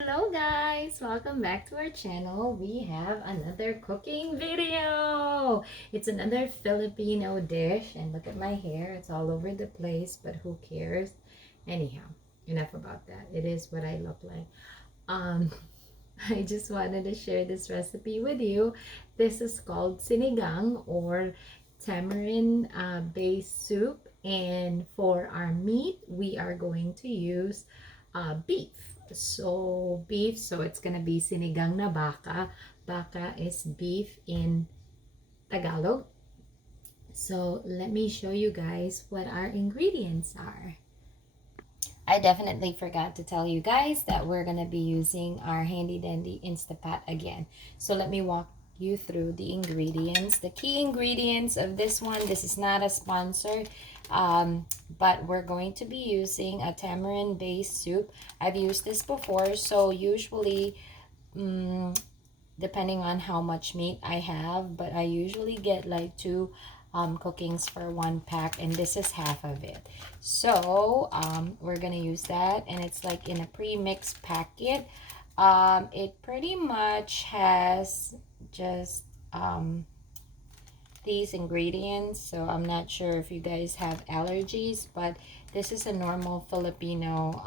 Hello guys, welcome back to our channel. We have another cooking video. It's another Filipino dish, and look at my hair, it's all over the place, but who cares? Anyhow, enough about that. It is what I look like. um I just wanted to share this recipe with you. This is called sinigang, or tamarind based soup, and for our meat we are going to use beef. So it's gonna be sinigang na baka. Baka is beef in Tagalog. So let me show you guys what our ingredients are. I definitely forgot to tell you guys that we're going to be using our handy dandy Instapot again. So let me walk you through the ingredients. The key ingredients of this one, this is not a sponsor, but we're going to be using a tamarind based soup. I've used this before, so usually depending on how much meat I have, but I usually get like two cookings for one pack, and this is half of it. So we're gonna use that, and it's like in a pre-mixed packet. It pretty much has just these ingredients, so I'm not sure if you guys have allergies, but this is a normal Filipino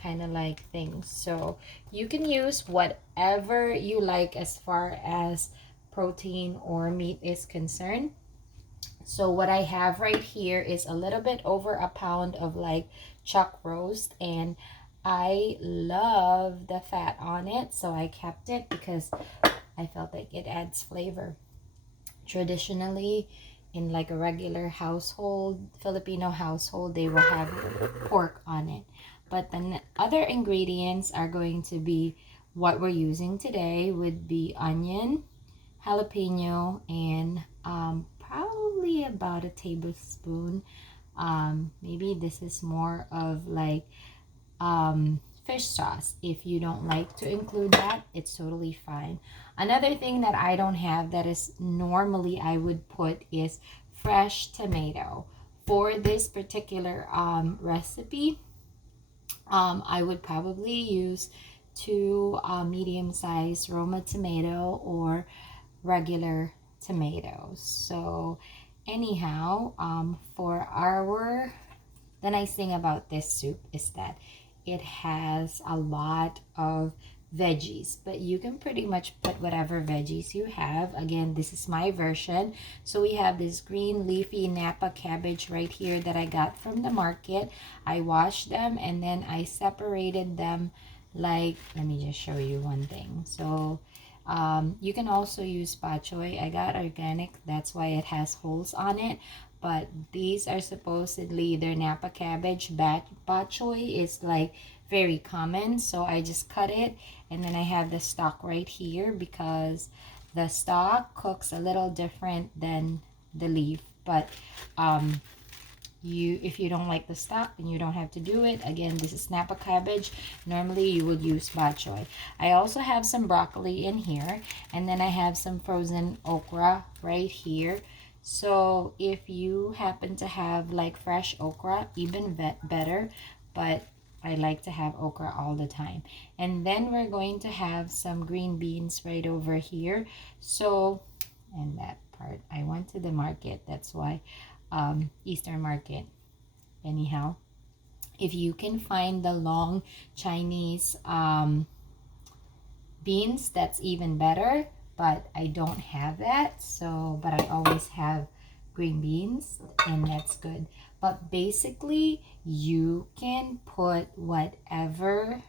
kind of like things. So you can use whatever you like as far as protein or meat is concerned. So what I have right here is a little bit over a pound of like chuck roast, and I love the fat on it, so I kept it because I felt like it adds flavor. Traditionally, in like a regular household, Filipino household, they will have pork on it. But the other ingredients are going to be what we're using today would be onion, jalapeno, and probably about a tablespoon. Maybe this is more of like fish sauce. If you don't like to include that, it's totally fine. Another thing that I don't have that is normally I would put is fresh tomato. For this particular recipe, I would probably use two medium-sized Roma tomato or regular tomatoes. So anyhow, the nice thing about this soup is that it has a lot of veggies, but you can pretty much put whatever veggies you have. Again, this is my version. So we have this green leafy Napa cabbage right here that I got from the market. I washed them and then I separated them. Like, let me just show you one thing. So you can also use bok choy. I got organic, that's why it has holes on it. But these are supposedly their Napa cabbage. Bok choy is like very common, so I just cut it, and then I have the stalk right here because the stalk cooks a little different than the leaf. But if you don't like the stock, then you don't have to do it. Again, this is Napa cabbage. Normally you would use bok choy. I also have some broccoli in here, and then I have some frozen okra right here. So if you happen to have like fresh okra, even better, but I like to have okra all the time. And then we're going to have some green beans right over here. So, and that part, I went to the market, that's why. Eastern market. Anyhow, if you can find the long Chinese beans, that's even better, but I don't have that. So, but I always have green beans, and that's good. But basically, you can put whatever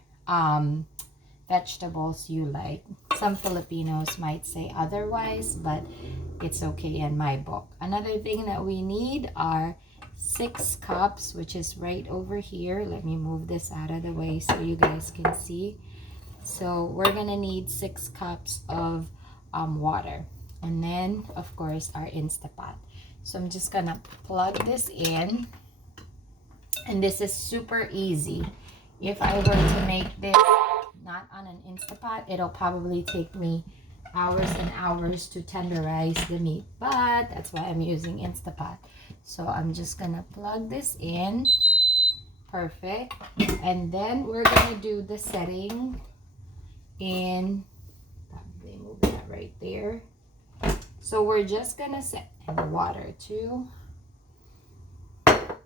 vegetables you like. Some Filipinos might say otherwise, but it's okay in my book. Another thing that we need are 6 cups, which is right over here. Let me move this out of the way so you guys can see. So we're gonna need 6 cups of water, and then of course our Instapot. So I'm just gonna plug this in, and this is super easy. If I were to make this not on an Instapot, it'll probably take me hours and hours to tenderize the meat, but that's why I'm using Instapot. So I'm just gonna plug this in, Perfect. And then we're gonna do the setting in, probably move that right there. So we're just gonna set in the water too. So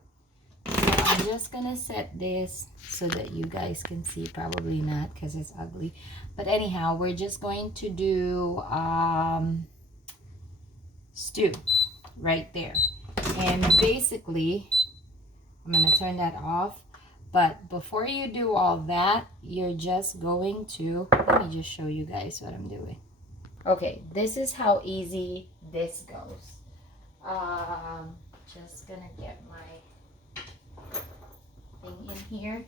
I'm just gonna set this so that you guys can see. Probably not because it's ugly. But anyhow, we're just going to do stew right there. And basically, I'm gonna turn that off. But before you do all that, you're just going to, let me just show you guys what I'm doing. Okay, this is how easy this goes. Just gonna get my thing in here.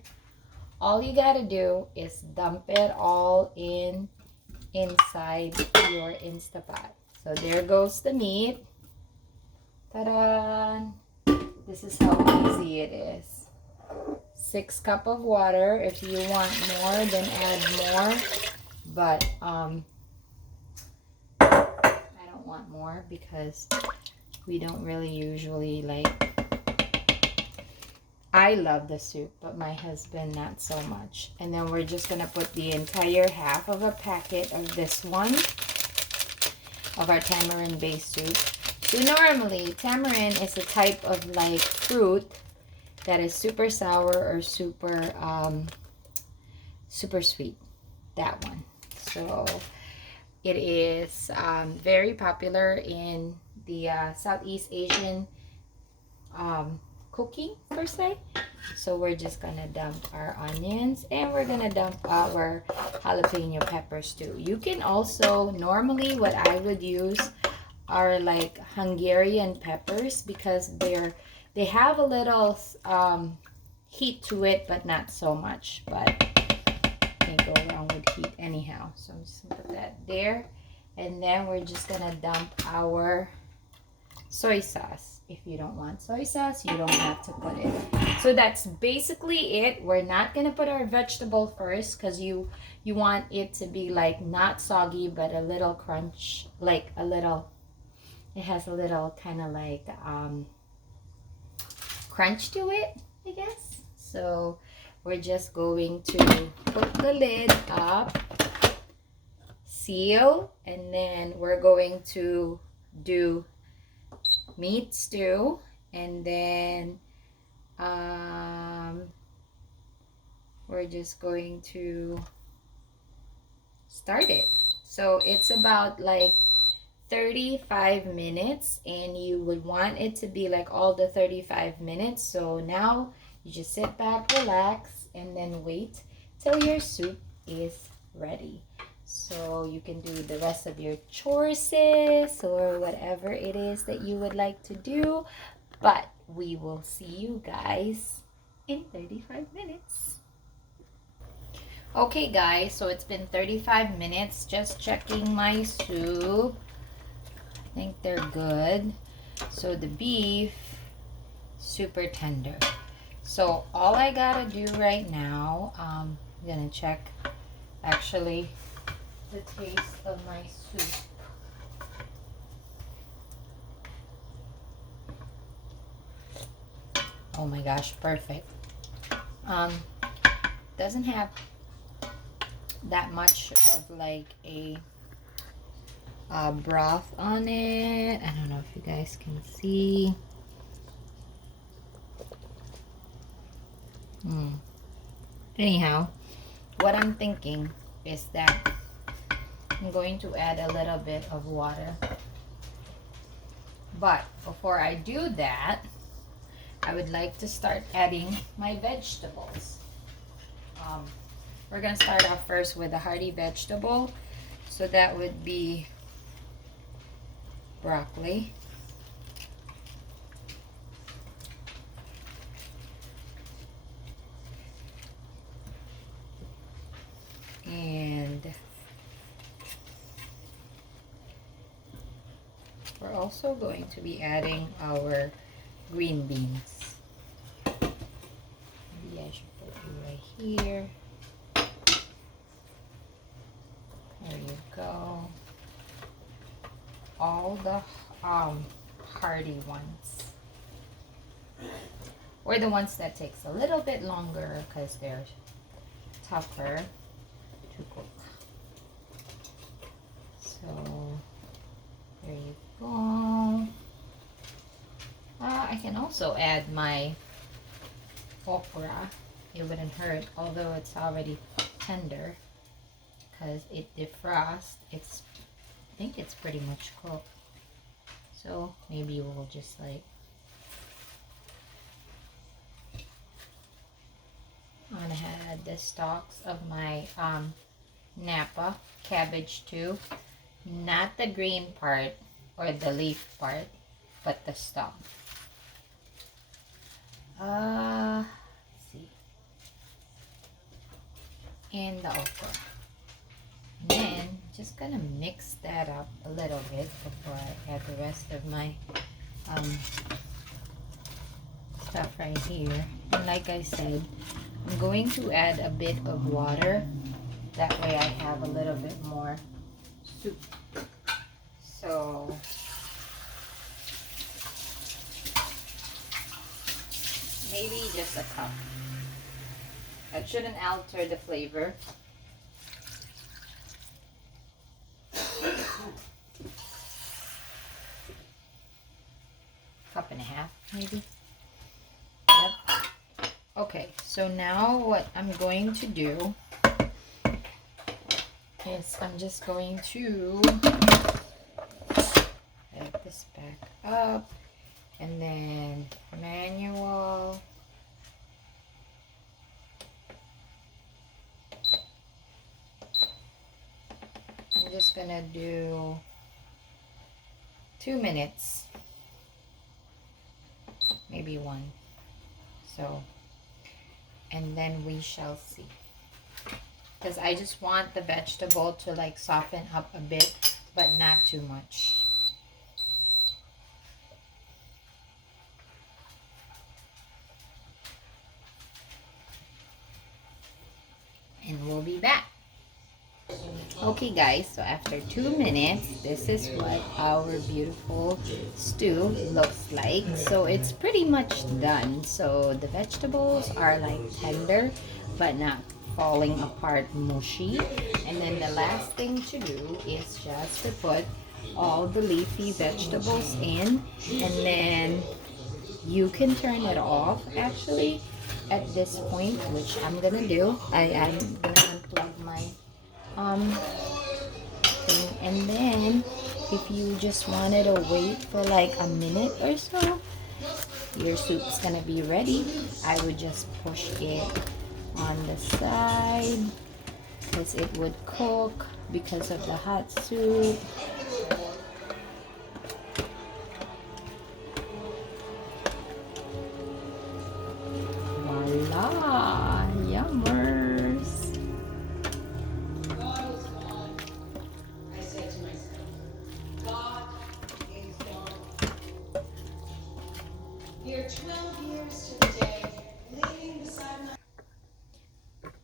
All you gotta do is dump it all inside your Instapot. So there goes the meat. Ta-da! This is how easy it is. 6 cups of water. If you want more, then add more. But I don't want more because we don't really usually like. I love the soup, but my husband not so much. And then we're just gonna put the entire half of a packet of this one, of our tamarind based soup. So normally tamarind is a type of like fruit that is super sour or super super sweet. That one. So it is very popular in the Southeast Asian cooking per se. So we're just gonna dump our onions and we're gonna dump our jalapeno peppers too. You can also, normally what I would use are like Hungarian peppers because they have a little heat to it, but not so much. But can't go wrong with heat anyhow. So I'm just gonna put that there, and then we're just gonna dump our soy sauce. If you don't want soy sauce, you don't have to put it. So that's basically it. We're not gonna put our vegetable first because you want it to be like not soggy but a little crunch, like a little, it has a little kind of like crunch to it, I guess. So we're just going to put the lid up, seal, and then we're going to do meat stew, and then we're just going to start it. So it's about like 35 minutes, and you would want it to be like all the 35 minutes. So now you just sit back, relax, and then wait till your soup is ready. So you can do the rest of your chores or whatever it is that you would like to do. But we will see you guys in 35 minutes. Okay guys, so it's been 35 minutes. Just checking my soup. I think they're good. So the beef, super tender. So all I gotta do right now, I'm gonna check actually the taste of my soup. Oh my gosh, perfect. Doesn't have that much of like a broth on it. I don't know if you guys can see. Anyhow, what I'm thinking is that I'm going to add a little bit of water. But before I do that, I would like to start adding my vegetables. We're going to start off first with a hearty vegetable. So that would be broccoli. And we're also going to be adding our green beans. Maybe I should put you right here. There you go. All the hearty ones. or the ones that takes a little bit longer because they're tougher to cook. So there you go. I can also add my okra. It wouldn't hurt, although it's already tender because it defrosts. I think it's pretty much cooked. So maybe we'll just like I'm gonna add the stalks of my Napa cabbage too. Not the green part or the leaf part, but the stalk. Let's see. And the okra. And then just gonna mix that up a little bit before I add the rest of my stuff right here. And like I said, I'm going to add a bit of water. That way I have a little bit more soup. So maybe just a cup. That shouldn't alter the flavor. Cup and a half, maybe. Yep. Okay, so now what I'm going to do is I'm just going to add this back up, and then manual. I'm just gonna do 2 minutes, maybe 1. So, and then we shall see. Because I just want the vegetable to like soften up a bit, but not too much. And we'll be back. Okay guys, so after 2 minutes, this is what our beautiful stew looks like. So it's pretty much done. So the vegetables are like tender, but not falling apart mushy. And then the last thing to do is just to put all the leafy vegetables in, and then you can turn it off actually at this point, which I'm gonna do. I'm gonna unplug my thing, and then if you just wanted to wait for like a minute or so, your soup's gonna be ready. I would just push it on the side because it would cook because of the hot soup. Voila! Yummers! Here 12 years to the day, leaning beside my...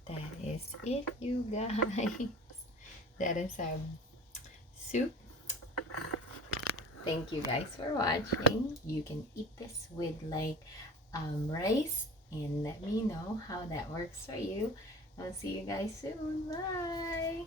That is it, you guys. That is our soup. Thank you guys for watching. You can eat this with like rice, and let me know how that works for you. I'll see you guys soon. Bye.